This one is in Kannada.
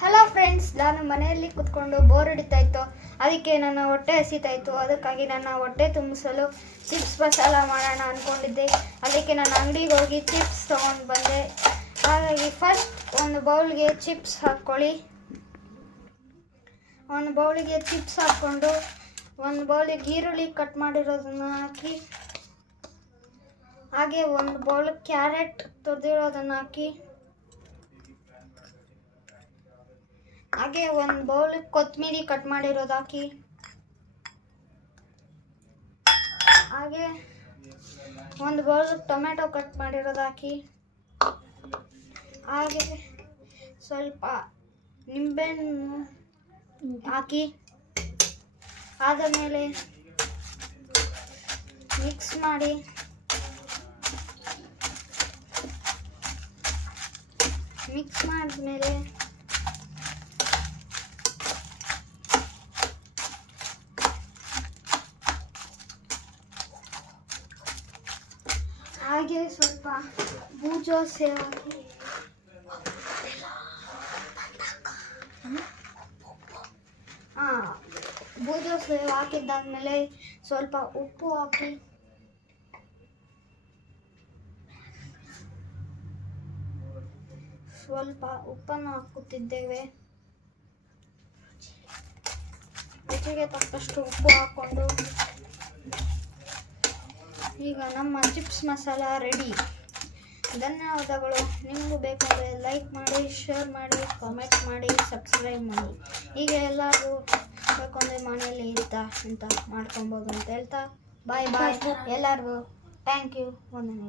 ಹಲೋ ಫ್ರೆಂಡ್ಸ್, ನಾನು ಮನೆಯಲ್ಲಿ ಕುತ್ಕೊಂಡು ಬೋರ್ ಹೊಡಿತಾ ಇತ್ತು. ಅದಕ್ಕೆ ನನ್ನ ಹೊಟ್ಟೆ ಹಸಿತಾಯಿತ್ತು. ಅದಕ್ಕಾಗಿ ನನ್ನ ಹೊಟ್ಟೆ ತುಂಬಿಸಲು ಚಿಪ್ಸ್ ಮಸಾಲ ಮಾಡೋಣ ಅಂದ್ಕೊಂಡಿದ್ದೆ. ಅದಕ್ಕೆ ನಾನು ಅಂಗಡಿಗೆ ಹೋಗಿ ಚಿಪ್ಸ್ ತೊಗೊಂಡು ಬಂದೆ. ಹಾಗಾಗಿ ಫಸ್ಟ್ ಒಂದು ಬೌಲ್ಗೆ ಚಿಪ್ಸ್ ಹಾಕ್ಕೊಳ್ಳಿ. ಒಂದು ಬೌಲಿಗೆ ಚಿಪ್ಸ್ ಹಾಕ್ಕೊಂಡು ಒಂದು ಬೌಲಿಗೆ ಈರುಳ್ಳಿ ಕಟ್ ಮಾಡಿರೋದನ್ನು ಹಾಕಿ, ಹಾಗೆ ಒಂದು ಬೌಲ್ ಕ್ಯಾರೆಟ್ ತುರಿದಿರೋದನ್ನು ಹಾಕಿ, ಹಾಗೆ ಒಂದು ಬೌಲ್ ಕೊತ್ತಂಬರಿ ಕಟ್ ಮಾಡಿರೋದು ಹಾಕಿ, ಹಾಗೆ ಒಂದು ಬೌಲ್ ಟೊಮೆಟೊ ಕಟ್ ಮಾಡಿರೋದು ಹಾಕಿ, ಹಾಗೆ ಸ್ವಲ್ಪ ನಿಂಬೆಹಣ್ಣು ಹಾಕಿ, ಆದ ಮೇಲೆ ಮಿಕ್ಸ್ ಮಾಡಿ ಮಿಕ್ಸ್ ಮಾಡಿದ್ಮೇಲೆ ಹಾಗೆ ಸ್ವಲ್ಪ ಬೂಜೋ ಸೇವ್ ಹಾಕಿ, ಬೂಜೋ ಸೇವ್ ಹಾಕಿದ್ದಾದ್ಮೇಲೆ ಸ್ವಲ್ಪ ಉಪ್ಪು ಹಾಕಿ, ಸ್ವಲ್ಪ ಉಪ್ಪನ್ನು ಹಾಕುತ್ತಿದ್ದೇವೆ. ರುಚಿಗೆ ತಕ್ಕಷ್ಟು ಉಪ್ಪು ಹಾಕ್ಕೊಂಡು ಈಗ ನಮ್ಮ ಚಿಪ್ಸ್ ಮಸಾಲ ರೆಡಿ. ಧನ್ಯವಾದಗಳು. ನಿಮಗೂ ಬೇಕಾದರೆ ಲೈಕ್ ಮಾಡಿ, ಶೇರ್ ಮಾಡಿ, ಕಾಮೆಂಟ್ ಮಾಡಿ, ಸಬ್ಸ್ಕ್ರೈಬ್ ಮಾಡಿ. ಈಗ ಎಲ್ಲರೂ ಬೇಕಂದರೆ ಮನೆಯಲ್ಲಿ ಅಂತ ಮಾಡ್ಕೊಬೋದು ಅಂತ ಹೇಳ್ತಾ ಬಾಯ್ ಎಲ್ಲರಿಗೂ ಥ್ಯಾಂಕ್ ಯು. ವಂದನೆಗಳು.